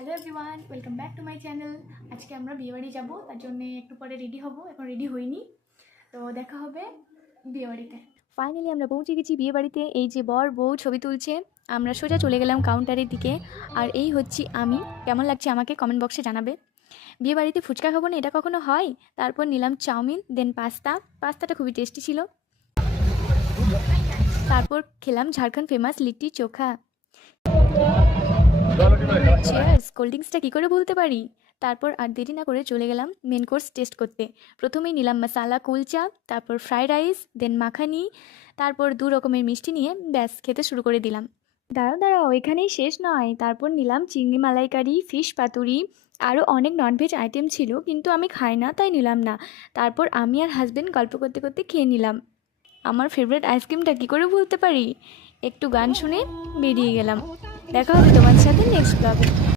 Hello everyone, welcome back to my channel. আজকে আমরা বিয়েবাড়ি যাব, তার জন্য একটু পরে রেডি হব। এখন রেডি হইনি, তো দেখা হবে বিয়েবাড়িতে। ফাইনালি আমরা পৌঁছে গেছি বিয়েবাড়িতে। এই যে বর বউ ছবি তুলছে, আমরা সোজা চলে গেলাম কাউন্টারের দিকে। আর এই হচ্ছি আমি। কেমন লাগছে আমাকে কমেন্ট বক্সে জানাবে। বিয়েবাড়িতে ফুচকা খাবো না, এটা কখনো হয়? তারপর নিলাম চাউমিন, দেন পাস্তাটা খুবই টেস্টি ছিল। তারপর খেলাম Jharkhand famous litti chokha. Cheers! Cold ড্রিঙ্কসটা কী করে ভুলতে পারি। তারপর আর দেরি না করে চলে গেলাম মেন কোর্স টেস্ট করতে। প্রথমেই নিলাম মশালা কুলচা, তারপর ফ্রাইড রাইস, দেন মাখানি, তারপর 2 রকমের মিষ্টি নিয়ে ব্যাস খেতে শুরু করে দিলাম। দাঁড়াও এখানেই শেষ নয়, তারপর নিলাম চিংড়ি মালাইকারি, ফিশ পাতুরি, আরও অনেক ননভেজ আইটেম ছিল, কিন্তু আমি খাই না তাই নিলাম না। তারপর আমি আর হাজব্যান্ড গল্প করতে করতে খেয়ে নিলাম। আমার ফেভারিট আইসক্রিমটা কী করে ভুলতে পারি। একটু গান শুনে বেরিয়ে গেলাম। দেখা হবে তোমার সাথে নেক্সট ব্লগে।